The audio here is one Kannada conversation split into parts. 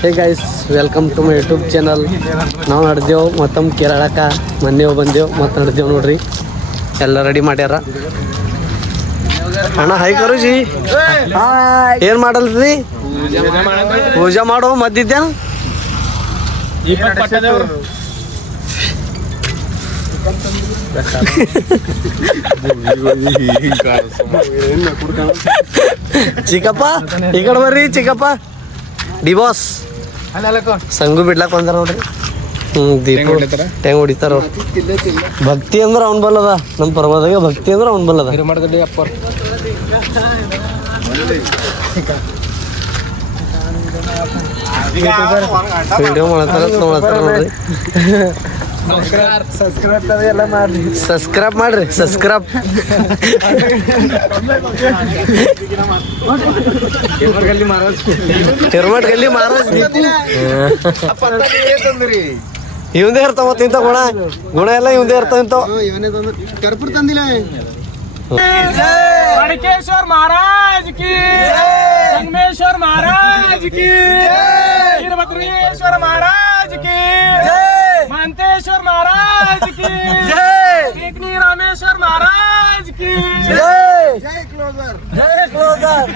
Hey guys, welcome to my YouTube channel. ನಾವು ನಡೆದೇವು ಮತ್ತೊಮ್ಮೆ ಕೇರಳಕ್ಕೆ ಮೊನ್ನೆ ಬಂದೆವು ಮತ್ತು ನಡೆದೇವು ನೋಡ್ರಿ. ಎಲ್ಲ ರೆಡಿ ಮಾಡ್ಯಾರ. ಅಣ್ಣ ಹೈ ಕರುಜಿ, ಏನು ಮಾಡಲ್ರಿ? ಪೂಜೆ ಮಾಡೋ ಮದ್ದಿದ್ದೆ ಚಿಕ್ಕಪ್ಪ ಈ ಕಡೆ ಬರ್ರಿ. ಚಿಕ್ಕಪ್ಪ ಡಿ ಬಾಸ್ ಸಂಗು ಬಿಡ್ಲಾಕ್ ಬಂದಾರ ನೋಡ್ರಿ. ದೀಪ ಟೆಂಗ್ ಹೊಡಿತಾರ. ಭಕ್ತಿ ಅಂದ್ರೆ ಅವ್ನ್ ಬಲ್ಲದ. ನಮ್ಮ ಪರ್ವದಾಗ ಭಕ್ತಿ ಅಂದ್ರೆ ಅವ್ನ್ ಬಲ್ಲದ. ವಿಡಿಯೋ ಮಾಡತ್ತಾರ ನೋಡ್ರಿ. ಸಬ್ಸ್ಕ್ರೈಬ್ ಮಾಡ್ರಿ. ಸಬ್ಸ್ಕ್ರೈಬ್ ಹಿರ್ಮಟ್ ಗಲ್ಲಿ ಮಹಾರಾಜ್ ಇವಂದೇ ಇರ್ತಾವ ಇಂಥ ಗುಣ ಎಲ್ಲ ಇವಂದೇ ಇರ್ತಾವ ಇಂಥವ್. ಕರ್ಪೂರ ತಂದಿಲ್ಲ. मणकेश्वर महाराज की, संगमेश्वर महाराज की, वीरभद्रेश्वर महाराज की, महंतेश्वर महाराज की, टेकनी रामेश्वर महाराज की. जय क्लोजर. जय क्लोजर.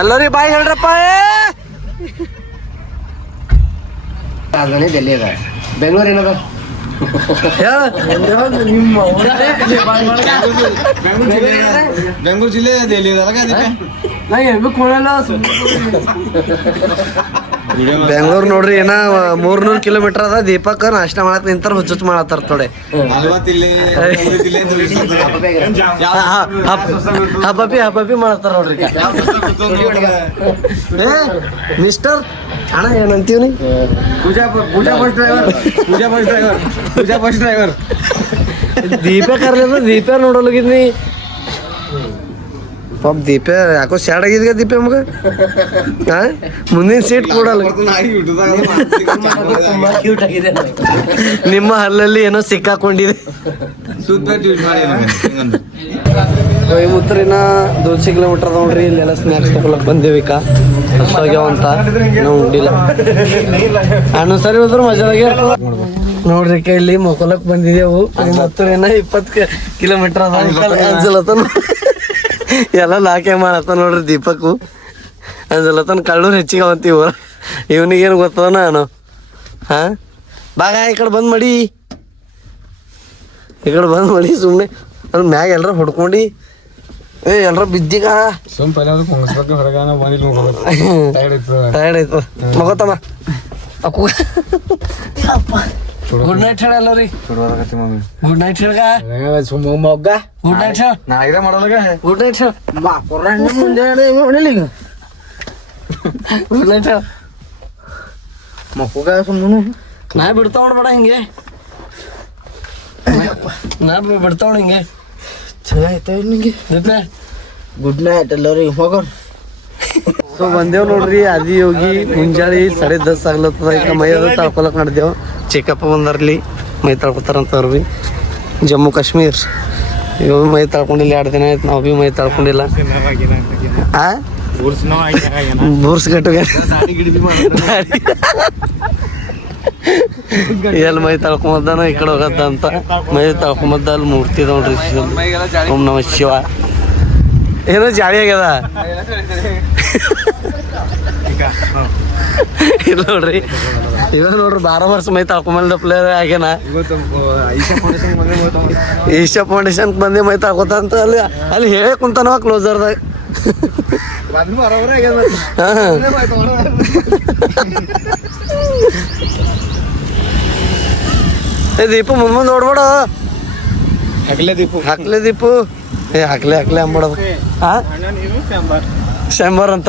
ಎಲ್ಲರೂ ಬಾಯ್ ಹೇಳ್ರಪ್ಪ. ರಾಜಧಾನಿ ಡೆಲ್ಲಿ ಅದ. ಬೆಂಗಳೂರು ಏನದ? ಬೆಂಗಳೂರು ಜಿಲ್ಲೆ ಡೆಲ್ಲಿ ಬೆಂಗಳೂರು ನೋಡ್ರಿ. ಏನ 300 ಕಿಲೋಮೀಟರ್ ಅದ. ದೀಪಕ್ ನಾಷ್ಟ ಮಾಡಕ್ ನಿಂತಾರ, ಹುಚ್ಚುಚ್ಚು ಮಾಡತ್ತಾರ ತೊಡೆ. ಹಬ್ಬಿ ಮಾಡತ್ತಾರ ನೋಡ್ರಿ. ಮಿಸ್ಟರ್ ಅಣ್ಣ ಏನಂತೀವ್ನಿ? ಪೂಜಾ ಬಸ್ ಡ್ರೈವರ್ ದೀಪೆ ಕರ್ಲಿಲ್ಲ. ದೀಪೆ ನೋಡೋಗಿದ್ನಿ ಪಾಪ. ದೀಪೆ ಯಾಕೋ ಸ್ಯಾಡ್ ಆಗಿದ್ಗ ದೀಪೆ ಮಗ. ಮುಂದಿನ ಸೀಟ್ ಕೊಡಲ್ಲ. ನಿಮ್ಮ ಹಲ್ಲಲ್ಲಿ ಏನೋ ಸಿಕ್ಕಾಕೊಂಡಿದೆ. ಕೊಯಮತ್ತೂರಿನ 200 ಕಿಲೋಮೀಟರ್ ನೋಡ್ರಿ. ಇಲ್ಲೆಲ್ಲ ಸ್ನ್ಯಾಕ್ಸ್ ತಗೊಳಕ್ ಬಂದೇವಿಕ. ಹಸೋಗ್ಯಾವ ಅಂತ ನಾವು ಉಂಡಿಲ್ಲ. ಅಣ್ಣ ಸರಿ ಹೋದ್ರು ಮಜಾಗೆ ನೋಡ್ರಿ. ಇಲ್ಲಿ ಮೊಕೊಲಕ್ ಬಂದಿದ್ದೆವು. ಕೊಯಮತ್ತೂರಿನ 20 ಕಿಲೋಮೀಟರ್ ಅದ ಅನ್ಸಲತ್ತನ. ಎಲ್ಲ ಲಾಕೆ ಮಾಡತ್ತ ನೋಡ್ರಿ ದೀಪಕ್ಕು. ಅನ್ಸಲತ್ತನ ಕಳ್ಳೂರು ಹೆಚ್ಚಿಗೆ ಅವಂತಿ ಊರ. ಇವನಿಗೇನು ಗೊತ್ತದ ನಾನು. ಬಾಗ ಈ ಕಡೆ ಬಂದ್ ಮಾಡಿ. ಈ ಕಡೆ ಬಂದ್ ಮಾಡಿ ಸುಮ್ಮನೆ ಅದ್ ಮ್ಯಾಗ ಎಲ್ರ ಹೊಡ್ಕೊಂಡು ಎಲ್ರ ಬಿದ್ದೀಗ ಟಯರ್ಡ್ ಆಯ್ತು. ಮಗೋತಮ್ಮ ಅಕ್ಕು ಗುಡ್ ನೈಟ್ ಹೇಳ ಎಲ್ಲರಿ. ಗುಡ್ ನೈಟ್ ಹೇಳ. ಮೊಗ್ಗ ಗುಡ್ ನೈಟ್ ಹೇಳ. ನಾ ಇದೇ ಮಾಡಲ್ಲ. ಗುಡ್ ನೈಟ್ ಹೇಳ. ಗುಡ್ ನೈಟ್ ಹೇಳ. ಮಕ್ಕಗ ಸುಮ್ಮನೆ ನಾ ಬಿಡ್ತಾವ ನೋಡ್ಬೇಡ ಹಿಂಗೆ. ನಾ ಬಿಡ್ತಾವ ಹಿಂಗೆ. ಚೆನ್ನಾಯ್ತ ನಿಂಗೆ. ಗುಡ್ ನೈಟ್ ಎಲ್ಲರಿಗೆ ಹೋಗೋಣ. ಸೊ ಬಂದೇವ್ ನೋಡ್ರಿ. ಆದಿ ಹೋಗಿ ಮುಂಜಾನೆ 10:30 ಆಗ್ಲತ್ತದ. ಈಗ ಮೈ ಅದು ತಾಳ್ಕೊಳಕ್ ನಡೆದೇವು. ಚಿಕ್ಕಪ್ಪ ಬಂದಾರ್ಲಿ ಮೈ ತಾಳ್ಕೊತಾರಂತ. ಅವ್ರು ಭೀ ಜಮ್ಮು ಕಾಶ್ಮೀರ್. ಇವ ಮೈ ತಾಳ್ಕೊಂಡಿಲ್ಲ. 2 ದಿನ ಆಯ್ತು. ನಾವು ಭೀ ಮೈ ತಾಳ್ಕೊಂಡಿಲ್ಲ. ಬೂರ್ಸ್ ಗಟ್ಟುಗೆ ಎಲ್ಲಿ ಮೈ ತಾಳ್ಕೊಂಬದ್ದಾನ ಈ ಕಡೆ ಹೋಗದ್ದ ಅಂತ. ಮೈ ತಾಳ್ಕೊಂಬದ್ದ ಅಲ್ಲಿ ಮೂರ್ತಿ ನೋಡ್ರಿ. ಓಂ ನಮಃ ಶಿವ. ಏನೋ ಜಾಳಿ ಆಗ್ಯದ. ಇಲ್ಲ ನೋಡ್ರಿ. ಇವಾಗ ನೋಡ್ರಿ 12 ವರ್ಷ ಮೈ ತಾಳ್ಕೊಂಬಲ್ದ ಪ್ಲೇಯರ್ ಆಗ್ಯಾನ. ಈಶಾ ಫೌಂಡೇಶನ್ ಬಂದು ಮೈ ತಾಳ್ಕೊತ ಅಂತ ಅಲ್ಲಿ ಹೇಳಿ ಕುಂತಾನವ ಕ್ಲೋಸರ್ದಾಗ. ಏ ದೀಪು ಮುಂದೆ ನೋಡ್ಬೇಡ. ಹಾಕ್ಲೆ ದೀಪು. ಏ ಹಾಕ್ಲೆ ಅಂಬಡದು. ಶಂಬರ್ ಅಂತ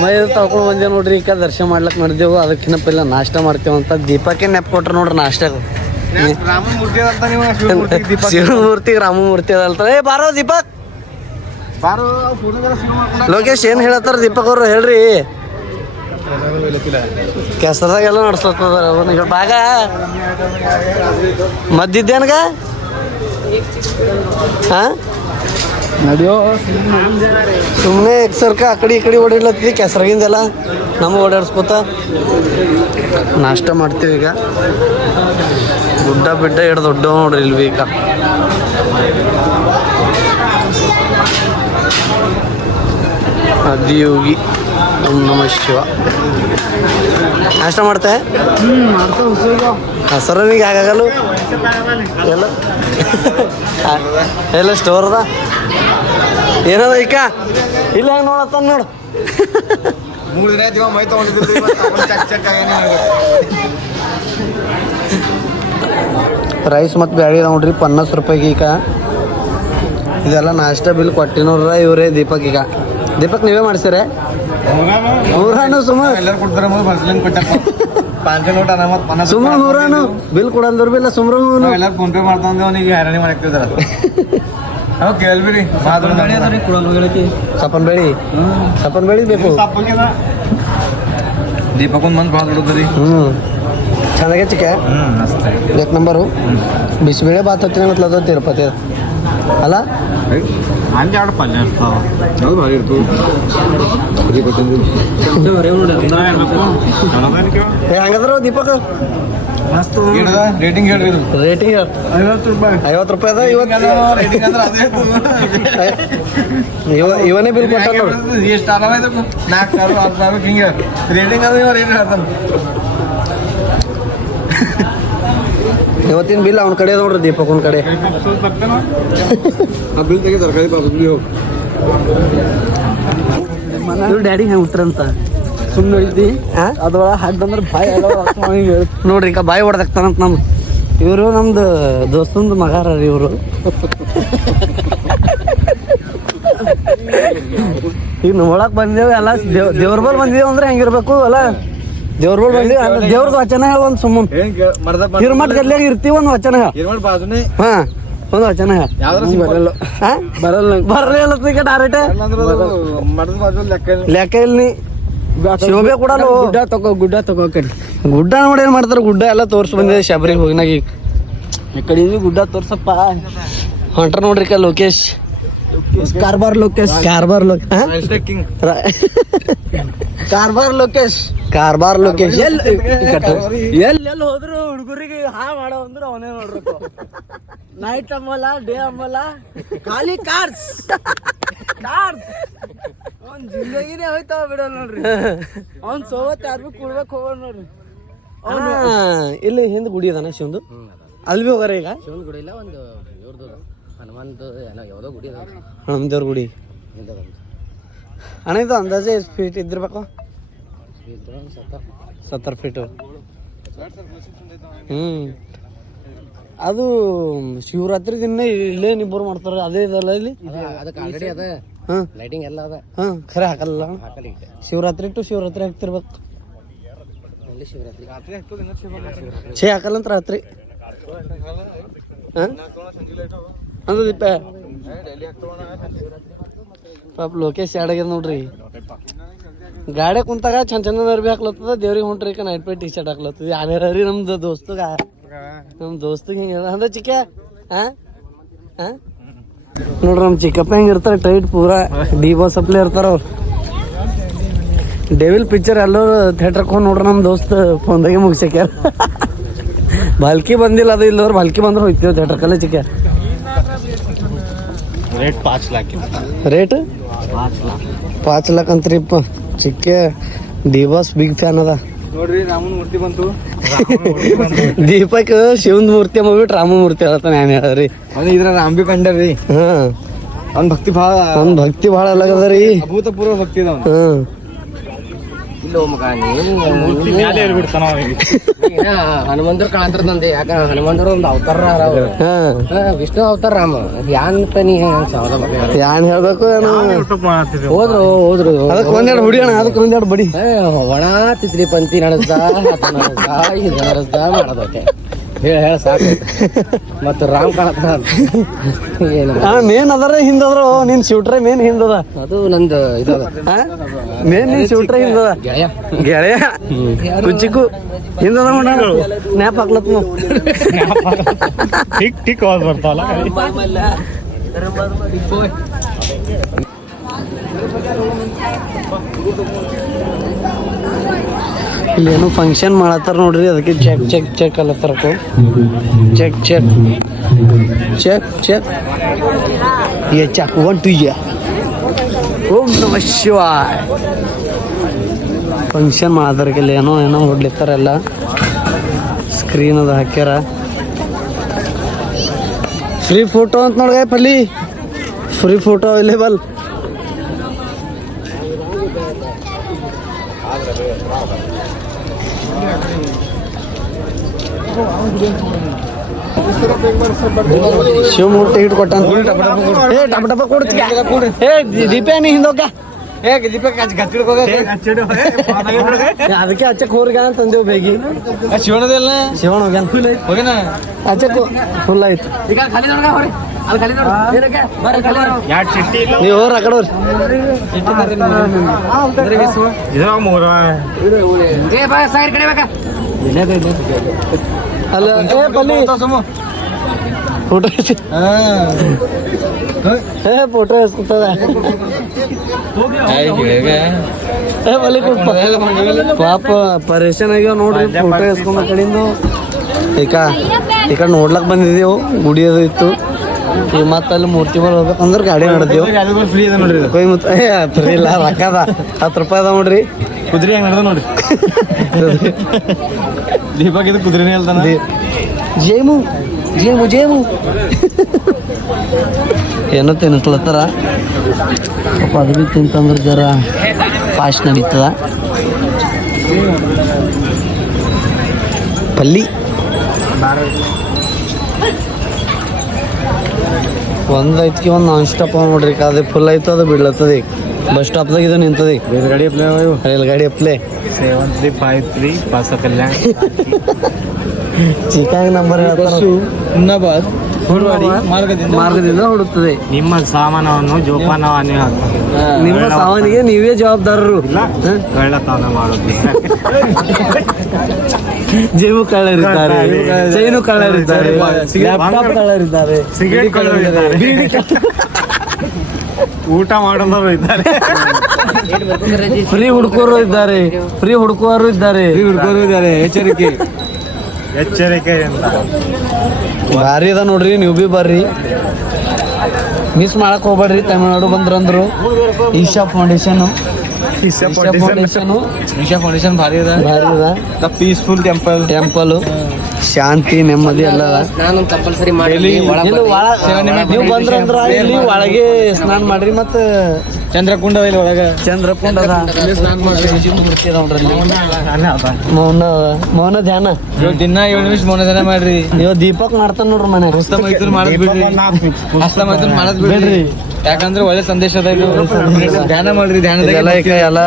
ಮೈ ತಳ್ಕೊಂಡು ಬಂದೇವು ನೋಡ್ರಿ. ಈಗ ದರ್ಶನ ಮಾಡ್ಲಕ್ ಮಾಡಿದೆವು. ಅದಕ್ಕಿಂತ ಪೈಲ ನಾಷ್ಟ ಮಾಡ್ತೇವಂತ ದೀಪಕ್ಕೆ ನೆಪ್ ಕೊಟ್ರ ನೋಡ್ರಿ ನಾಷ್ಟಾಗ. ಶಿವಮೂರ್ತಿ ರಾಮಮೂರ್ತಿ ಅದಲ್ತ. ಏ ಬಾರೋ ದೀಪಕ್. ಲೋಕೇಶ್ ಏನ್ ಹೇಳತ್ತಾರ ದೀಪಕ್ ಅವ್ರು ಹೇಳ್ರಿ. ಕೆಸರದಾಗೆಲ್ಲ ನಡ್ಸತ್ತದ. ಬಾಗ ಮದ್ದಿದ್ದೇನಗ ಹಾ ನಡಿಯೋ ಸುಮ್ಮನೆ ಎಕ್ಸರ್ಕ ಆ ಕಡೆ ಈ ಕಡೆ ಓಡಾಡ್ಲತ್ತಿ ಕೆಸರಾಗಿಂದೆಲ್ಲ ನಮಗೆ ಓಡಾಡ್ಸ್ಕೊತ ನಾಷ್ಟ ಮಾಡ್ತೀವಿ ಈಗ. ಗುಡ್ಡ ಬಿಡ್ಡ ಎರಡು ದೊಡ್ಡ ನೋಡ್ರಿ ಇಲ್ವಿ ಈಗ. ಆದಿಯೋಗಿ ಓಂ ನಮಃ ಶಿವ. ನಾಷ್ಟ ಮಾಡ್ತೆ ಹಸರನಿಗೆ ಆಗಾಗಲ್ಲ ಎಲ್ಲ ಎಲ್ಲ ಸ್ಟೋರ್ ಅದ ಏನದ ಈಕ ಇಲ್ಲ ಹೆಂಗೆ ನೋಡತ್ತ ನೋಡು. 3 ದಿನ ಆಯ್ತು ಮೈ ತಗೊಂಡಿದ್ದು ಚಕ್ ರೈಸ್ ಮತ್ತು ಬ್ಯಾಳಿ ನೋಡ್ರಿ 50 ರೂಪಾಯಿಗೆ ಈಗ. ಇದೆಲ್ಲ ನಾಷ್ಟ ಬಿಲ್ ಕೊಟ್ಟಿನೋರ ಇವರೇ ದೀಪಕ್ ಈಗ. ದೀಪಕ್ ನೀವೇ ಮಾಡ್ಸಿರೆ ನೂರಾನು ಸುಮ್ಮ ಎಲ್ಲರೂ ಕೊಡ್ತಾರೆ ಬಸ್ಲಿಂಗ್ ಕೊಟ್ಟ 5 ನೋಟ್ ಅನ್ನ ಸುಮ್ಮ ನೂರಾನು ಬಿಲ್ ಕೊಡಲ್ದವ್ರು ಬಿಲ್ಲ ಸುಮ್ರ ಎಲ್ಲರೂ ಫೋನ್ ಪೇ ಮಾಡ್ತಂದ್ರೆ ಅವನಿಗೆ ಹೈರಾಣಿ ಮಾಡಾಕ್ತಿರ್ತಾರ. ನಾವು ಕೇಳ್ಬಿರಿ ಸಪ್ಪನ್ ಬೇಳಿ ಬೇಕು. ದೀಪಕ್ ಒಂದು ಮಂದಿ ಭಾಳ ಬಿಡುತ್ತರಿ. ಚೆನ್ನಾಗೆ ಚಿಕ್ಕ एक ನಂಬರು. ಬಿಸಿಬೇಳೆ ಬಾತ್ ಹತ್ತಿನ ಮತ್ಲದ ತಿರುಪತಿ ಅಲ್ಲ ಹಂಗೆ ಆಡ ಪಲ್ಯ ಇರ್ತಾವ ಅದು ಭಾರಿ ಇರ್ತವೆ. ಹೆಂಗದ್ರ ದೀಪಕ್ ರೇಟಿಂಗ್ ಹೇಳ್ರಿ ಇದು. ರೇಟಿಂಗ್ 50 ರೂಪಾಯಿ ಅದ. ರೇಟಿಂಗ್ ಅಂದ್ರೆ ಅದೇ ಇವನೇ ಬಿಲ್ ಕೊಟ್ಟ ನೋಡು. ಎಷ್ಟು ಆರಾಮ 4 ಸಾವಿರ 6 ಸಾವಿರ ಹಿಂಗೆ ರೇಟಿಂಗ್ ಅಂದ್ರೆ ಇವ ರೇಟ್ ಹೇಳ್ತಾನೆ. ಇವತ್ತಿನ ಬಿಲ್ ಅವ್ನ ಕಡೆ ನೋಡ್ರಿ ದೀಪಕ್ ಅವ್ನ ಕಡೆ. ಆ ಬಿಲ್ ತೆಗೆ ತರಕಾರಿ ಇವ್ರು ಡ್ಯಾಡಿ ಹೆಂಗೆ ಹುಟ್ರಂತ ಸುಮ್ಮನೆ ಐತಿ ಅದ್ರೊಳಗೆ ಹಡ್ಡಂದ್ರೆ ಬಾಯಿ ಎಲ್ಲ ನೋಡ್ರಿ ಈಗ ಬಾಯಿ ಹೊಡೆದಾಗ್ತಾರಂತ ನಮ್ದು. ಇವರು ನಮ್ದು ದೋಸ್ತಂದು ಮಗಾರ ರೀ ಇವರು. ಈಗ ನೋಡಕ್ ಬಂದೇವು ಎಲ್ಲ ದೇವ್ರ ಬಲ್ ಬಂದಿದ್ದೇವೆ ಅಂದ್ರೆ ಹೆಂಗಿರ್ಬೇಕು ಅಲ್ಲ. ದೇವ್ರ ಬಲ್ ಬಂದಿವಿ ದೇವ್ರದ್ದು ವಚನ ಹೇಳ ಒಂದು ಸುಮ್ಮನೆ ಹಿರ್ಮಠ ಗದ್ಲಾಗ ಇರ್ತೀವಿ ಒಂದು ವಚನ ಹೇಳ. ಬಾಜುನೇ ಹಾ ಒಂದು ವಚನ ಹೇಳ. ಬರಲ್ಲ ಈಗ ಡೈರೆಕ್ಟ್ ಲೆಕ್ಕ ಇಲ್ಲಿ ಶೋಭೆ ಕೊಡಲ್ಲ. ಗುಡ್ಡ ತಗೋಕರಿ ಗುಡ್ಡ ನೋಡಿ ಏನ್ ಮಾಡ್ತಾರ. ಗುಡ್ಡ ಎಲ್ಲ ತೋರ್ಸ್ ಬಂದಿದೆ ಶಬರಿಗೆ ಹೋಗಿನಾಗ. ಈ ಕಡೆ ಗುಡ್ಡ ತೋರ್ಸಪ್ಪ ಹೊಂಟ್ರ ನೋಡ್ರಿ ಲೋಕೇಶ್ ಕಾರ್ಬಾರ್ ಲೋಕೇಶ್ ಎಲ್ಲೆಲ್ಲಿ ಹೋದ್ರು ಹುಡುಗರಿಗೆ ಹಾ ಮಾಡೋ ಅಂದ್ರೆ ಅವನೇ ನೋಡ್ಬೇಕು. ನೈಟ್ ಅಮ್ಮಲ್ಲ ಡೇ ಅಮ್ಮಲ್ಲ ಖಾಲಿ ಕಾರ್ಸ್ ಅವ್ನ ಜಿಂದಗಿನೇ ಹೋಯ್ತಾವ ಬಿಡೋಲ್ಲ ನೋಡ್ರಿ. ಅವ್ನ್ ಸೋವತ್ ಯಾರು ಭೀ ಕುಡ್ಬೇಕು ಹೋಗೋಣ ನೋಡ್ರಿ. ಇಲ್ಲಿ ಹಿಂದೆ ಗುಡಿ ಅದಾನ ಶಿವಂದು ಅಲ್ಲಿ ಭೀ ಹೋಗಾರ ಈಗ. ಶಿವನ್ ಗುಡಿ ಇಲ್ಲ, ಒಂದು ಇವ್ರದ್ದು ಹನುಮಂತ ಏನೋ ಯಾವುದೋ ಗುಡಿ ಅದ. ಹನುಮಂತವ್ರ ಗುಡಿ ಅಣ್ಣ. ಇದು ಅಂದಾಜೆ ಎಷ್ಟು ಫೀಟ್ ಇದ್ದಿರ್ಬೇಕು? 70 ಫೀಟು. ಅದು ಶಿವರಾತ್ರಿ ದಿನ ಇಲ್ಲೇ ನಿಬ್ಬರು ಮಾಡ್ತಾರ. ಅದೇ ಇದಲ್ಲ ಇಲ್ಲಿ ಅದಕ್ಕೆ ಆಲ್ರೆಡಿ ಅದ ಲೈಟಿಂಗ್ ಎಲ್ಲ ಅದ. ಖರೆ ಹಾಕಲ್ಲ. ಹಾಕಲಿ ಶಿವರಾತ್ರಿ ಟು ಶಿವರಾತ್ರಿ ಹಾಕ್ತಿರ್ಬೇಕು. ಅಲ್ಲಿ ಶಿವರಾತ್ರಿ ಛೇ ಹಾಕಲ್ಲಂತ ರಾತ್ರಿ ಅಂದ ದೀಪ ಪಾಪ ಲೋಕೇಶ್ ಎರಡಾಗ್ಯದ ನೋಡ್ರಿ. ಗಾಡಿ ಕುಂತಾಗ ಚಂದ ಅರ್ಬಿ ಹಾಕ್ಲತ್ತದ. ದೇವ್ರಿಗೆ ಹೊಂಟ್ರಿ ನೈಟ್ ಪೇಟ್ ಟಿ ಶರ್ಟ್ ಹಾಕ್ಲತ್ತದ. ಯಾರ್ಯಾರೀ ನಮ್ದು ದೋಸ್ತಗೆ ಹಿಂಗ ಅಂದ ಚಿಕ್ಕ ನೋಡ್ರಿ ನಮ್ ಚಿಕ್ಕಪ್ಪ ಹೆಂಗ ಇರ್ತಾರ ಟೈಟ್ ಪೂರಾ ಡಿ ಬಾಸ್ ಅಪ್ಲೇ ಇರ್ತಾರ ಅವ್ರು. ಡೆವಿಲ್ ಪಿಕ್ಚರ್ ಎಲ್ಲರೂ ಥಿಯೇಟರ್ಗೆ ಹೋಗಿ ನೋಡ್ರಿ ನಮ್ ದೋಸ್ತ್ ಫೋನ್ದಾಗೆ ಮುಗಿಸ್ಯಾಕ್ಯಾರ. ಬಾಲ್ಕಿ ಬಂದಿಲ್ಲ ಅದು ಇಲ್ಲವ್ರು ಬಾಲ್ಕಿ ಬಂದ್ರೆ ಹೋಗ್ತೀವಿ ಥಿಯೇಟರ್ ಕಲ್ಲ ಚಿಕ್ಕ. ರೇಟ್ 5 लाख ರೇಟ್ 5 लाख ಅಂತ್ರಿಪ್ಪ. ಚಿಕ್ಕ ಡಿ ಬಾಸ್ ಬಿಗ್ ಫ್ಯಾನ್ ಅದ ನೋಡ್ರಿ. ರಾಮನ್ ಮೂರ್ತಿ ಬಂತು. ದೀಪಕ್ ಶಿವನ್ ಮೂರ್ತಿ ಮಾಡ್ಬಿಟ್ಟು ರಾಮ ಮೂರ್ತಿ ಹೇಳತ್ತಾನ ಏನ್ ಹೇಳ್ರಿ. ಇದ್ರ ರಾಮ್ ಬಿ ಕಂಡರಿ. ಅವ್ನ ಭಕ್ತಿ ಭಾಳ ಅಲ್ಲಗದ ರೀ. ಅಭೂತಪೂರ್ವ ಭಕ್ತಿ ಅದ. ಇಲ್ಲೋ ಮಗ ಮೂರ್ತಿ ಮ್ಯಾಲೆ ಹೇಳ್ಬಿಡ್ತಾನ ಅವನಿಗೆ. ಹನುಮಂತರ ಕಾಣಂತರ ನಂದೆ. ಯಾಕ ಹನುಮಂತರ ಒಂದು ಅವತಾರ ವಿಷ್ಣು ಅವತಾರ ರಾಮ ಯಾನ್ ನೀ ಯಾನ್ ಹೇಳ್ಬೇಕು ಏನೋ. ಹೋದ್ರು ಅದಕ್ಕೆ ಒಂದೆರಡು ಹುಡಿಯೋಣ. ಅದಕ್ಕೆ ಒಂದೆರಡು ಬಡಿ ಒಣ ತಿತ್ರಿ ಪಂತಿ ನಡೆಸ್ದ ಇದು ನಡೆಸ್ದ ಮಾಡೋದಕ್ಕೆ ಹೇಳ ಸಾಕು ಮತ್ತ ರಾಮ್ ಕಾಣತ್ತ ಏನು ಮೇನ್ ಅದರ ಹಿಂದದ್ರ ನೀನ್ ಶೂಟ್ರೆ ಮೇನ್ ಹಿಂದದ ಅದು ನಂದು ಇದದ ಮೇನ್ ನೀನ್ ಶೂಟ್ರೆ ಹಿಂದದ ಗೆಳೆಯ ಗೆಳೆಯ ಕುಚಿಕು ಹಿಂದದ ನೋಡ ಸ್ನ್ಯಾಪ್ ಹಾಕ್ಲತ್ ನಾವು ಟಿಕ್ ಟಿಕ್ ಆವಾಜ್ ಬರ್ತಾವಲ್ಲ ಇಲ್ಲಿ ಏನೋ ಫಂಕ್ಷನ್ ಮಾಡತ್ತಾರ ನೋಡ್ರಿ ಅದಕ್ಕೆ ಚೆಕ್ ಚೆಕ್ ಚೆಕ್ ಅಲ್ಲತ್ತಾರ ಚೆಕ್ ಚೆಕ್ ಚೆಕ್ ಚೆಕ್ ये ಚೆಕ್ 1 2 ये ಓಂ ನಮಃ ಶಿವಾಯ ಫಂಕ್ಷನ್ ಮಾಡದ್ರಕ್ಕೆಲ್ಲ ಏನೋ ಏನೋ ಹೊಡ್ಲಿತ್ತಾರಲ್ಲ ಸ್ಕ್ರೀನ್ ಅದು ಹಾಕ್ಯಾರ ಫ್ರೀ ಫೋಟೋ ಅಂತ ನೋಡ್ಗ ಪಲ್ಲಿ free photo available Shivamurthy ticket ಕೊಟ್ಟ ಏ ಟಪ ಟಪ ಕೊಡ್ತೀಯ ಏ ದೀಪೇ ನೀ ಹಿಂದೋಗ ಅದಕ್ಕೆ ಹಚ್ಚಕ್ ಹೋರ್ಗ ತಂದೇವು ಬೇಗಿ ಶಿವಣದಲ್ಲ ಶಿವಣ ಹೋಗ್ಯಾನ ಹಚ್ಚಕ್ ಫುಲ್ ಆಯ್ತು ನೀವು ಹೋರ ಆ ಕಡೆ ಅಲ್ಲ ಫೋಟೋ ಫೋಟೋ ಎಸ್ಕೊತದ ಪಾಪ ಪರೇಶಾನ್ ಆಗ್ಯಾವ ನೋಡ್ರಿ ಫೋಟೋ ಎಸ್ಕೊಂಡ ಕಡೆಯಿಂದ ಈಗ ನೋಡ್ಲಕ್ ಬಂದಿದ್ದೇವು ಗುಡಿ ಅದು ಇತ್ತು ಈಗ ಮತ್ತೆ ಅಲ್ಲಿ ಮೂರ್ತಿ ಮೇಲೆ ಹೋಗ್ಬೇಕಂದ್ರೆ ಗಾಡಿ ನಡೆದೇವು ಫ್ರೀ ಇದೆ ನೋಡ್ರಿ ಕೊಯ್ ಮುತ್ತ ಫ್ರೀ ಇಲ್ಲ ರೊಕ್ಕ ಅದ 10 ರೂಪಾಯಿ ಅದ ನೋಡ್ರಿ ಕುದುರೆ ಹೆಂಗ್ ನಡೆದ ನೋಡ್ರಿ ದೀಪಕ್ ಇದು ಕುದುರೆನೇ ಹೇಳ್ತಾನ ಜೇಮು ಜೇಮು ಜೇಮು ಏನೋ ತಿನ್ನಿಸ್ಲತ್ತಾರ ಪಾಪ ಅದು ಭೀ ತಿಂತಂದ್ರೆ ಜರ ಫಾಸ್ಟ್ ನಡೀತದ ಪಲ್ಲಿ ಒಂದು ಐತ್ಕಿ ಒಂದು ನಾನ್ ಸ್ಟಾಪ್ ನೋಡ್ರಿ ಅದು ಫುಲ್ ಆಯ್ತು ಅದು ಬಿಡ್ಲತ್ತದ ಈಗ ಬಸ್ ಸ್ಟಾಪ್ದಾಗ ಇದು ನಿಂತದ ಈಗ ಬೇರೆ ಗಾಡಿ ಅಪ್ಲೈ ರೈಲ್ ಗಾಡಿ ಅಪ್ಲೆ 7353 ಪಾಸ ಕಲ್ಯಾಣ ಚಿಕಾಂಗ್ ನಂಬರ್ ಹುಮ್ನಾಬಾದ್ ಮಾರ್ಗದಿಂದ ಹುಡುಕ್ತದೆ ನಿಮ್ಮ ಸಾಮಾನವನ್ನು ಜೋಪಾನವನ್ನು ನಿಮ್ಮ ಸಾವನಿಗೆ ನೀವೇ ಜವಾಬ್ದಾರರು ಕಳ್ಳತನ ಮಾಡೋದು ಜೇಬು ಕಳ್ಳರಿದ್ದಾರೆ ಚೈನು ಕಳ್ಳರಿದ್ದಾರೆ ಲ್ಯಾಪ್ಟಾಪ್ ಕಳ್ಳರಿದ್ದಾರೆ ಸಿಗರೇಟ್ ಕಳ್ಳರಿದ್ದಾರೆ ಊಟ ಮಾಡೋರು ಇದ್ದಾರೆ ಫ್ರೀ ಹುಡುಕೋರು ಇದ್ದಾರೆ ಫ್ರೀ ಹುಡುಕುವವರು ಇದ್ದಾರೆ ಎಚ್ಚರಿಕೆ ಎಚ್ಚರಿಕೆ ಅಂತ ಭಾರಿ ಅದ ನೋಡ್ರಿ ನೀವು ಬಿ ಬರ್ರಿ ಮಿಸ್ ಮಾಡಕ್ ಹೋಗ್ಬೇಡ್ರಿ ತಮಿಳ್ನಾಡು ಬಂದ್ರಂದ್ರು ಈಶಾ ಫೌಂಡೇಶನ್ ಫೌಂಡೇಶನ್ ಭಾರಿ ಅದ ಭಾರಿ ಪೀಸ್ಫುಲ್ ಟೆಂಪಲ್ ಶಾಂತಿ ನೆಮ್ಮದಿ ಎಲ್ಲ ಅದ ನಾನು ಕಂಪಲ್ಸರಿ ಮಾಡಿ ನೀವು ಬಂದ್ರಂದ್ರ ಇಲ್ಲಿ ಒಳಗೆ ಸ್ನಾನ ಮಾಡ್ರಿ ಮತ್ತ ಚಂದ್ರಕುಂಡ ಇಲ್ಲಿ ಒಳಗ ಚಂದ್ರಕುಂಡ ಅದ ಮೂರ್ತಿ ಅದ ನೋಡ್ರಿ ಮೌನ ಮೌನ ಧ್ಯಾನ ದಿನ 7 ನಿಮಿಷ ಮೌನ ಧ್ಯಾನ ಮಾಡ್ರಿ ನೀವು ದೀಪಕ್ ಮಾಡ್ತಾನ ನೋಡ್ರಿ ಮನೆ ಮೈತೂರು ಮಾಡದ್ ಬಿಡ್ರಿ ಮೈತೂರು ಮಾಡದ್ ಬಿಡ್ರಿ ಯಾಕಂದ್ರೆ ಒಳ್ಳೆ ಸಂದೇಶ ಅದ ಇದು ಧ್ಯಾನ ಮಾಡ್ರಿ ಧ್ಯಾನದಾಗ ಎಲ್ಲ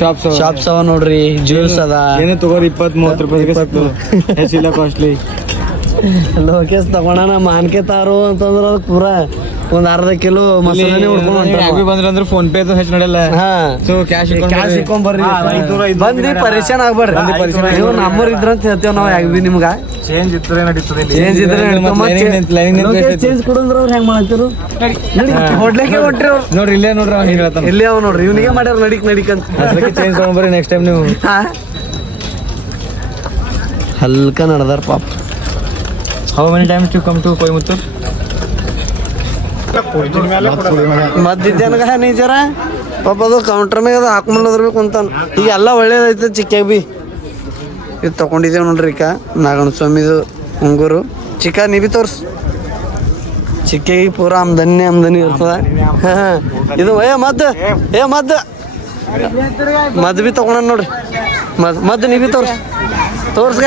ಶಾಪ್ಸ್ ಅವ ನೋಡ್ರಿ ಜ್ಯೂಸ್ ಅದ ಏನೇ ತಗೋರಿ 20-30 ರೂಪಾಯಿಗೆ ಸಿಗ್ತದೆ ಹೆಚ್ಚಿಲ್ಲ ಕಾಸ್ಟ್ಲಿ ಲೋಕೇಶ್ ತಗೋಣ ಮಾನ್ಕೆ ತಾರು ಅಂತಂದ್ರ ಅದು ಪೂರಾ ಒಂದ್ ಅರ್ಧ ಕಿಲೋ ಮಸಾಲೆ ಹುಡ್ಕೊಂಡು ಬಂದ್ರಂದ್ರೆ ಫೋನ್ ಪೇ ಹೆಚ್ಚು ನಡೆಯಲ್ಲ ಸೊ ಕ್ಯಾಶ್ ಇಟ್ಕೊಂಡ್ ಬರ್ರಿ ಬಂದಿ ಪರೇಶಾನ್ ಆಗ್ಬೇಡ್ರಿ ನೀವು ನಮ್ಮೂರ್ ಇದ್ರಂತ ಹೇಳ್ತೇವ್ ನಾವ್ ಯಾಕೆ ನಿಮ್ಗ ಚೇಂಜ್ ಇದ್ರೆ ನಡೀತದೆ ಚೇಂಜ್ ಇದ್ರೆ ಚೇಂಜ್ ಕೊಡಂದ್ರ ಅವ್ರು ಹೆಂಗ್ ಮಾಡತ್ತಿರು ಹೊಡ್ಲಿಕ್ಕೆ ಹೊಟ್ರಿ ಅವ್ರು ನೋಡ್ರಿ ಇಲ್ಲೇ ನೋಡ್ರಿ ಅವ್ನು ಹಿಂಗ್ ಹೇಳ್ತಾನ ಇಲ್ಲೇ ಅವ್ ನೋಡ್ರಿ ಇವನಿಗೆ ಮಾಡ್ಯಾರ ನಡಿಕಂತ ಚೇಂಜ್ ತಗೊಂಡ್ಬರ್ರಿ ನೆಕ್ಸ್ಟ್ ಟೈಮ್ ನೀವು ಹಲ್ಕ ನಡ್ದಾರ ಪಾಪ how many times to come to Coimbatore ಮದ್ದಿದ್ದೇನಗ ನೀ ಜರ ಪಾಪ ಅದು ಕೌಂಟರ್ ಮ್ಯಾಗ ಅದು ಹಾಕೊಂಬಲ್ಲದ್ರಬೇಕು ಅಂತಾನ ಈಗ ಎಲ್ಲ ಒಳ್ಳೇದೈತೆ ಚಿಕ್ಕ ಬಿ ಇದು ತಗೊಂಡಿದ್ದೇವೆ ನೋಡ್ರಿ ಈಗ ನಾಗಣ ಸ್ವಾಮಿದು ಉಂಗುರು ಚಿಕ್ಕ ನೀ ಬಿ ತೋರ್ಸ್ ಚಿಕ್ಕಿಗೆ ಪೂರ ಆಮ್ದನಿ ಇರ್ತದ ಇದು ಮದ್ ಬಿ ತಗೊಂಡ ನೋಡ್ರಿ ಮದ್ ನೀ ಬಿ ತೋರ್ಸ್ಗ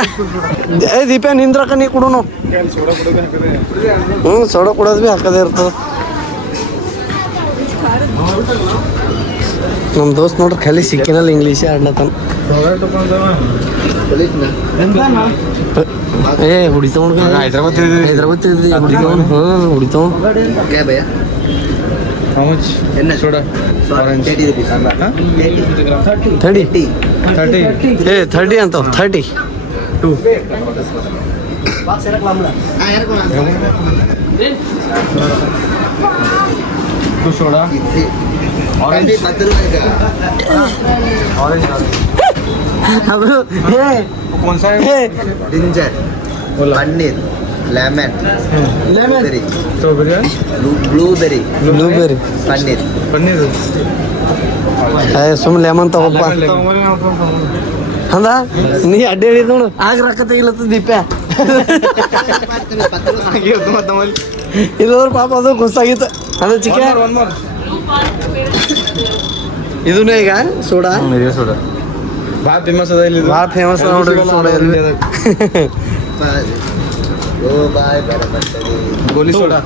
ಏ ದೀಪ ನಿಂದ್ರಕ ನೀ ಕೊಡು ಸೋಡಾ ಕುಡೋದು ಬಿ ಹಾಕದೇ ಇರ್ತದ ನಮ್ಮ ದೋಸ್ತ್ ನೋಡ್ರಿ ಖಾಲಿ ಸಿಕ್ಕಿನಲ್ಲ ಇಂಗ್ಲೀಷೇ ಆಡ್ಲತ್ತಾನ ಏ ಹುಡಿತಾವ್ Hyderabad Hyderabad ಹುಡಿತಾವ್ ಹುಡಿತಾವ್ How much? Soda. Orange. 30 30. ಏ 30 ಅಂತ 30 Two soda. Orange. Orange. ಅದು ಏ कौन सा है? ಏ ginger paneer lemon lemon Strawberry. Blueberry blueberry paneer paneer. ಏ ಸುಮ್ ಲೆಮನ್ ತಗೋಪ್ಪ ಅಂದ ನೀ ಅಡ್ಡಿ ಹೇಳಿದ್ ನೋಡು ಆಗ ರೊಕ್ಕ ತೆಗಿಲತ್ತ ದೀಪ ಇಲ್ಲವ್ರ ಪಾಪ ಅದು ಗುಸ್ಸಾಗಿತ್ತು ಅದು ಚಿಕ್ಕ One more. ಇದನ್ನ ಈಗ ಸೋಡಾ मेरे सोडा. बहुत फेमस है ಇಲ್ಲಿ. ಭಾಳ ಫೇಮಸ್ ನೋಡ್ರಿ ಸೋಡಾ ಎಲ್ಲಿ ओ बाय मेरा बंदे ಗೋಲಿ ಸೋಡಾ.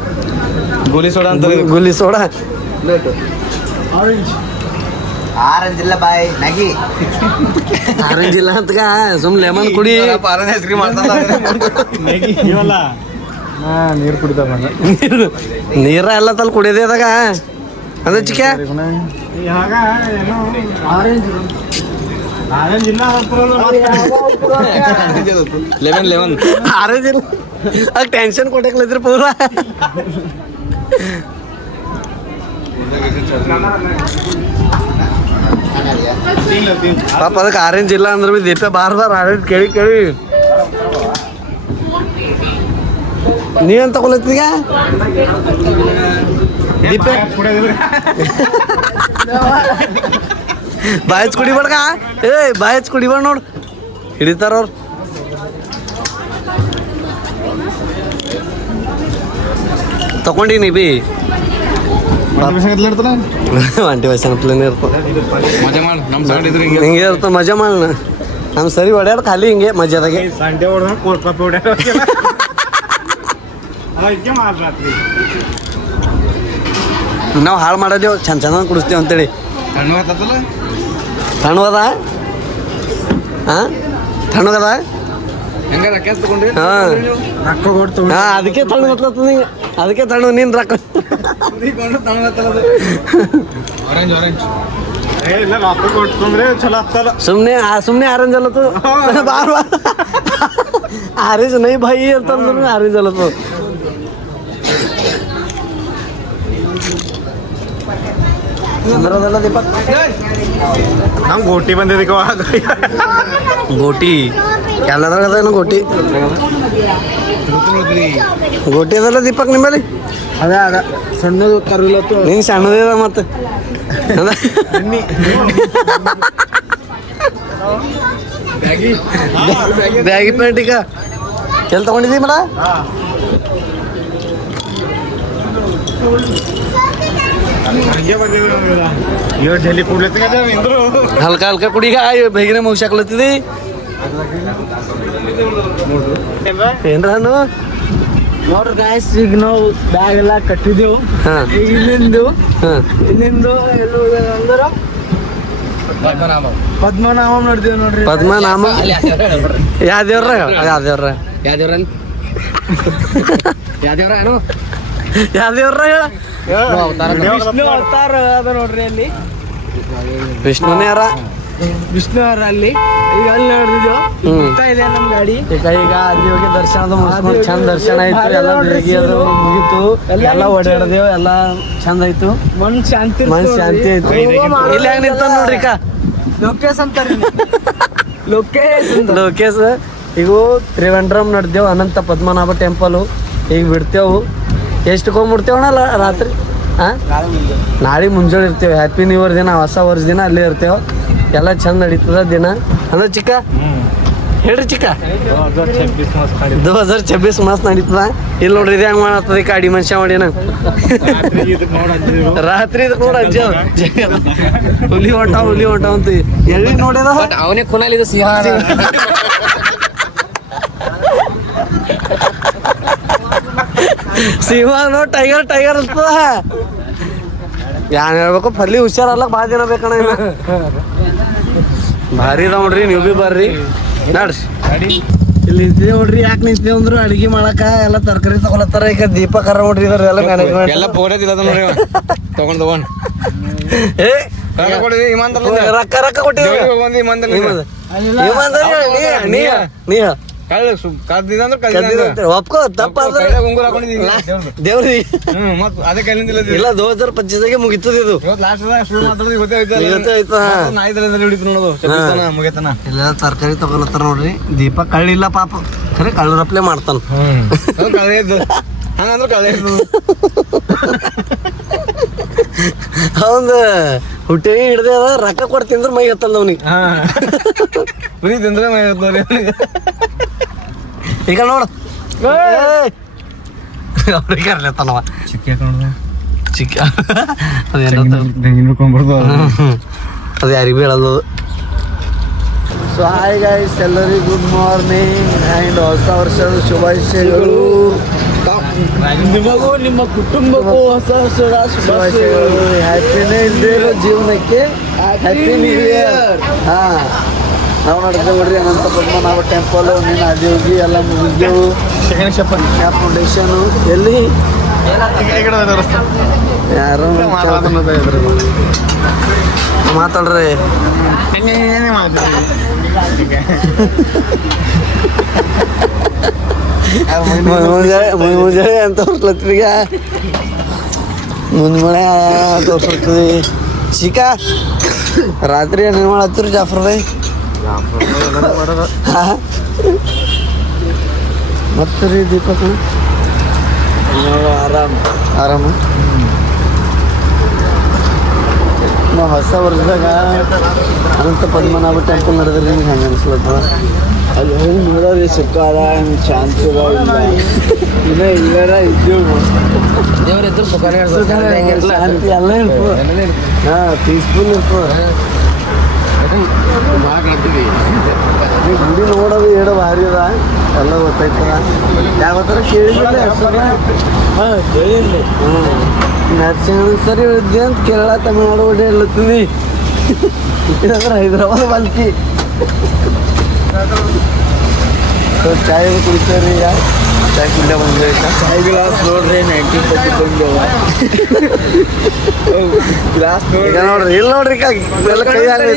ಗೋಲಿ ಸೋಡಾ ಅಂತ ಗುಲಿ ಸೋಡಾ ಆರೆಂಜ್ ಇಲ್ಲ ಬಾಯ್ ನಗಿ ಆರೆಂಜ್ ಇಲ್ಲ ಅಂತ ಸುಮ್ ಲೆಮನ್ ಕುಡಿ ಆರೆಂಜ್ ಐಸ್ ಕ್ರೀಮ್ ಮಾಡ್ತಾನ. ನೀರು ಕುಡಿತಾರ ನಂಗೆ. ನೀರ ಎಲ್ಲ ತಲ್ ಕುಡಿಯೋದೇ ಅದಾಗ ಅದ ಚಿಕ್ಕ ಲೆಮನ್ ಆರೆಂಜ್ ಇಲ್ಲ ಆಗ ಟೆನ್ಷನ್ ಕೊಟ್ಟಕ್ಲೈತ್ರಿ ಪೂರ ಪಾಪ ಅದಕ್ಕೆ ಆರೆಂಜ್ ಇಲ್ಲ ಅಂದ್ರೆ ಬಿ ದೀಪ ಬಾರ್ ಆರೆಂಜ್ ಕೇಳಿ ಕೇಳಿ ನೀವೇನ್ ತಗೊಳತ್ತೀಗ ದೀಪ ಬಾಯಚ್ ಕುಡಿಬೇಡ್ಗ ಏ ಬಾಯಚ್ ಕುಡಿಬೇಡ ನೋಡು ಹಿಡಿತಾರ ಅವ್ರು ತಗೊಂಡಿನಿ ಬಿ ಒಂಟಿ ವಯಸ್ಸಿನ ಪ್ಲೇನ್ ಇರ್ತದೆ ಮಜಾ ಮಾಡು. ನಮ್ಮ ಸೈಡ್ ಇದ್ರೆ ಹಿಂಗೆ. ಹಿಂಗೆ ಇರ್ತದೆ ಮಜಾ ಮಾಡೋಣ ನಮ್ಮ ಸರಿ ಹೊಡ್ಯಾಡ ಖಾಲಿ ಹಿಂಗೆ ಮಜಾದಾಗೆ ಸಂಡೆ ಹೊಡೆದ ಕೋಲ್ಕಪ್ಪ ಹೊಡ್ಯಾರ ನಾವು ಹಾಳು ಮಾಡೋದೇವು ಚಂದ ಚಂದ ಕುಡಿಸ್ತೇವೆ ಅಂತೇಳಿ ಹಣ್ಣು ಹತ್ತಲ್ಲ. ತಣ್ಣದ ಹಾಂ ತಣ್ಣಗದ ಹೆಂಗಾರ ಕ್ಯಾಸ್ ತಗೊಂಡ್ರಿ. ಹಾಂ ರೊಕ್ಕ ಕೊಡ್ತು ಹಾಂ ಅದಕ್ಕೆ ತಣ್ಣು ಗೊತ್ತದ ನಿಂಗೆ ಅದಕ್ಕೆ ತಣ್ಣು ನೀನು ರೊಕ್ಕ ಆರೆಂಜ್ ಆರೆಂಜ್. ಇಲ್ಲ ರೊಕ್ಕ ಕೊಟ್ಕೊಂಡ್ರೆ ಚಲೋ ಆಗ್ತಲ್ಲ ಸುಮ್ಮನೆ ಆರೆಂಜ್ ಅಲ್ಲತ್ತು ಬಾರ್ ಬಾರ್ ಆರೆಂಜ್ ನೈ ಭಾಯಿ ಅಂತಂದ್ರೆ ಆರೆಂಜ್ ಅಲ್ಲತ್ತು ಚಂದ್ರದಲ್ಲ ದೀಪಕ್ ನಮ್ ಗೋಟಿ ಬಂದಿದ್ದಕ್ಕೆ ಗೋಟಿ ಎಲ್ಲದ್ರಾಗದೇನು ಗೋಟಿ ಗೋಟಿ ಅದಲ್ಲ ದೀಪಕ್ ನಿಮ್ಮಲ್ಲಿ ಅದ ಅದ ಸಣ್ಣದು ಕರ್ವಿಲತ್ತು ನಿಂಗೆ ಸಣ್ಣದೇ ಅದ ಮತ್ತೆ ಬ್ಯಾಗಿ ಪ್ಯಾಂಟ್ ಈಗ ಎಲ್ಲಿ ತಗೊಂಡಿದ್ದೀವಿ ಮೇಡ ಹಂಗೆ ಬಂದಿದ್ರು ಇವತ್ತು ಜಲ್ಲಿ ಕೂಡ್ಲತ್ತಿಗೆ ನಿಂದ್ರು ಹಲ್ಕ ಹಲ್ಕ ಕುಡಿಗ ಬೇಗನೆ ಮುಗಿಸಾಕ್ಲತ್ತಿದಿ ಏನ್ರ ನೋಡ್ರಿ ಗಾಯ್ಸ್ ಈಗ ನಾವು ಬ್ಯಾಗ್ ಎಲ್ಲ ಕಟ್ಟಿದೆವು ಹಾಂ ಈಗ ಇಲ್ಲಿಂದು ಹಾಂ ಇಲ್ಲಿಂದು ಎಲ್ಲೂ ಅಂದ್ರೆ ಪದ್ಮನಾಭ ನೋಡ್ತೀವಿ ನೋಡ್ರಿ ಪದ್ಮನಾಮ ಯಾವ ದೇವ್ರ ಯಾವ ದೇವ್ರ ಯಾವ್ದೇವ್ರ ಏನು ಯಾವ ದೇವ್ರ ಹೇಳ ವಿಷ್ಣು ಅವತಾರ ಅದ ನೋಡ್ರಿ ಅಲ್ಲಿ ವಿಷ್ಣುನೇ ಯಾರ ವಿಷ್ಣು ಅವರ ಅಲ್ಲಿ ಈಗ ಅಲ್ಲಿ ನೋಡಿದ್ವಿ ಹೋಗ್ತಾ ಇದೆ ನಮ್ ಗಾಡಿ ಈಗ ಅಲ್ಲಿ ಹೋಗಿ ದರ್ಶನ ಮುಗಿಸ್ಕೊಂಡು ಚಂದ ದರ್ಶನ ಆಯ್ತು ಎಲ್ಲ ಬೆಳಿಗ್ಗೆ ಅದು ಮುಗೀತು ಎಲ್ಲ ಓಡಾಡ್ದೇವು ಎಲ್ಲ ಚಂದ ಆಯ್ತು ಮನ್ ಶಾಂತಿ ಮನ್ ಶಾಂತಿ ಆಯ್ತು ಇಲ್ಲಿ ಹೆಂಗ್ ನಿಂತ ನೋಡ್ರಿ ಅಕ್ಕ ಲೋಕೇಶ್ ಅಂತಾರೆ ಲೋಕೇಶ್ ಲೋಕೇಶ್ ಈಗ ತ್ರಿವೆಂಡ್ರಮ್ ನಡ್ದೇವು ಅನಂತ ಪದ್ಮನಾಭ ಟೆಂಪಲು ಈಗ ಬಿಡ್ತೇವು ಎಷ್ಟು ಮುಡ್ತೇವಣ್ಣ ರಾತ್ರಿ ಹಾಂ ನಾಳೆ ಮುಂಜಾನೆ ಇರ್ತೇವೆ ಹ್ಯಾಪಿ ನ್ಯೂ ಇಯರ್ ದಿನ ಹೊಸ ವರ್ಷ ದಿನ ಅಲ್ಲೇ ಇರ್ತೇವೆ ಎಲ್ಲ ಚಂದ ನಡೀತದ ದಿನ ಅಂದ್ರೆ ಚಿಕ್ಕ ಹೇಳ್ರಿ ಚಿಕ್ಕ 2026 ಮಸ್ತ್ ನಡೀತದ ಇಲ್ಲಿ ನೋಡ್ರಿ ಇದು ಹೆಂಗ್ ಮಾಡತ್ತದ ಈ ಅಡಿ ಮನುಷ್ಯ ಮಾಡ್ಯಾನ ರಾತ್ರಿ ಇದಕ್ಕೆ ನೋಡಿ ಅಜ್ಜ ಹುಲಿ ಹೊಂಟ ಅಂತ ಎಲ್ಲಿ ನೋಡ್ಯದ ಬಟ್ ಅವನೇ ಕುನಾಲಿದ ಸಿಂಹ ಸಿಂಹ ನೋ ಟೈಗರ್ ಇರ್ತದ ಯಾನ್ ಹೇಳ್ಬೇಕು ಫಲ್ಲಿ ಹುಷಾರಲ್ಲ ಭಾಳ ದಿನ ಬೇಕಣ್ಣ ಇನ್ನ ಭಾರಿ ಇದಾವ ನೋಡ್ರಿ ನೀವು ಬಿ ಬರ್ರಿ ನಡ್ರಿ ಅಲ್ಲಿ ನಿಂತಿದೆ ನೋಡ್ರಿ. ಯಾಕೆ ನಿಂತಿದೆ ಅಂದ್ರು ಅಡಿಗೆ ಮಾಡಕ ಎಲ್ಲ ತರಕಾರಿ ತಗೊಳತ್ತಾರ. ಈಗ ದೀಪಕರ ನೋಡ್ರಿ ಇದಾರೆ ಎಲ್ಲ ಮ್ಯಾನೇಜ್ಮೆಂಟ್. ಎಲ್ಲ ಪೋಡದಿಲ್ಲ ನೋಡಿ ತಗೊಂಡ್ ಏ ಕೊಡಿದ್ವಿ ಇಮಾನ್ದಲ್ಲ ರೊಕ್ಕ ಕೊಟ್ಟಿದ್ರು ನೀ ಒಪ್ಕೋ ತಪ್ಪ ಉಂಗುರ ಹಾಕೊಂಡಿದ್ದೀವಿ ದೇವ್ರಿ ಮತ್ ಅದಕ್ಕೆ ಅಲ್ಲಿಂದಿಲ್ಲ ಇಲ್ಲ 2025 ಮುಗಿತದ ಇದು. ಲಾಸ್ಟ್ ಶುರು ಮಾತಾಡೋದು ಗೊತ್ತಾಯ್ತು ನಾಯಿದಲ್ಲ ಹಿಡಿತು ನೋಡೋದು ಮುಗಿತನ. ಇಲ್ಲ ತರಕಾರಿ ತಗೊಳತ್ತಾರ ನೋಡ್ರಿ. ದೀಪ ಕಳ್ಳಿಲ್ಲ ಪಾಪ, ಖರೆ ಕಳ್ಳರಪ್ಲೆ ಮಾಡ್ತಾನ. ಕಳೆ ಇದ್ದು ಹಂಗಂದ್ರೆ ಕಳೆ ಇದ್ದು ಅವಂದ ಹುಟ್ಟಿಗೆ ಹಿಡ್ದೆ ಅದ. ರೊಕ್ಕ ಕೊಡ್ತಿಂದ್ರ ಮೈ ಹತ್ತಲ್ಲ ಅವ್ನಿಗೆ. ಫ್ರೀ ತಿಂದ್ರೆ ಮೈ ನೋಡಿ ಈಗ ನೋಡು ಅವ್ರಿಗೆ ಕರ್ಲತ್ತಲ್ಲವ ಚಿಕ್ಕ ಅದು ಯಾರಿಗೆ ಬೀಳದು. ಸೊ ಹಾಯ್ ಗೈಸ್, ಎಲ್ಲರಿಗೂ ಗುಡ್ ಮಾರ್ನಿಂಗ್ ಆ್ಯಂಡ್ ಹೊಸ ವರ್ಷದ ಶುಭಾಶಯಗಳು. ನಿಮಗೂ ನಿಮ್ಮ ಕುಟುಂಬಕ್ಕೂ ಹೊಸ ವರ್ಷದ ಶುಭಾಶಯಗಳು. ಹ್ಯಾಪಿನೇ ಇಲ್ಲದೆ ಇರೋ ಜೀವನಕ್ಕೆ ಹ್ಯಾಪಿ ನ್ಯೂ ಇಯರ್. ಹಾಂ, ನಾವು ನಡೆದ ನೋಡ್ರಿ ಅನಂತ ಪದ್ಮನಾಭ ಟೆಂಪಲ್. ನೀನು ಅದೇ ಹೋಗಿ ಎಲ್ಲ ಮುಗಿದೆವು. ಫೌಂಡೇಶನು ಎಲ್ಲಿ ಯಾರು ಮಾತಾಡ್ರಿ. ಮುಂಜಾನೆ ಅಂತ ತೋರ್ಸ್ಲತ್ತೀಗ. ಮುಂಜಾನೆ ತೋರ್ಸ್ಲತ್ತೀವಿ. ಶಿಕ ರಾತ್ರಿ ಏನೇನು ಮಾಡತ್ತೀರಿ ಜಾಫರ್ ಭಾಯ್? ಮತ್ತೆ ರೀ ದೀಪಕ್ ಆರಾಮ. ನಾವು ಹೊಸ ವರ್ಷದಾಗ ಅನಂತ ಪದ್ಮನಾಭ ಟೆಂಪಲ್ ನಡೆದ್ರಿ. ನಿಮ್ಗೆ ಹೆಂಗೆ ಅನಿಸ್ಲತ್ತದ? ಅಲ್ಲಿ ಹೋಗಿ ನೋಡೋರಿ ಸುಖಾರ ಶಾಂತಿ ಇನ್ನ ಇಲ್ಲಾರ ಇದ್ದೇವು. ದೇವ್ರ ಇದ್ರು ಸುಖನೇ ಶಾಂತಿ ಎಲ್ಲ ಇರ್ತದೆ. ಹಾಂ, ಪೀಸ್ಫುಲ್ ಇರ್ತದೆ. ಗುಡಿ ನೋಡೋದು ಏಡೋ ಭಾರಿ ಅದ, ಎಲ್ಲ ಗೊತ್ತಾಯ್ತದ. ಯಾವತ್ತರ ಕೇಳಿದಿಲ್ಲ ಹೆಸರು? ಹಾಂ ಕೇಳಿಲ್ಲ. ನರಸಿಂಹ ಸರಿ ಇದ್ದೆ ಅಂತ ಕೇರಳ ತಮಿಳ್ನಾಡು ಒಡೆ ಹೇಳತ್ತೀನಿ. ಇದಂದ್ರೆ ಹೈದ್ರಾಬಾದ್ ಬಾಲ್ಕಿ. ಸೊ ಚಾಯ್ ಕುಡಿತೇವ್ರಿ. ಈಗ ಚಾಯ್ ಕುಡಿಯ ಬಂದ್ರೆ ಚಾಯ್ ಗ್ಲಾಸ್ ನೋಡ್ರಿ 90% ಬಂದವ. ಗ್ಲಾಸ್ ಈಗ ನೋಡ್ರಿ, ಇಲ್ಲಿ ನೋಡ್ರಿ ಎಲ್ಲ ಕೈ ಹಾಕಿ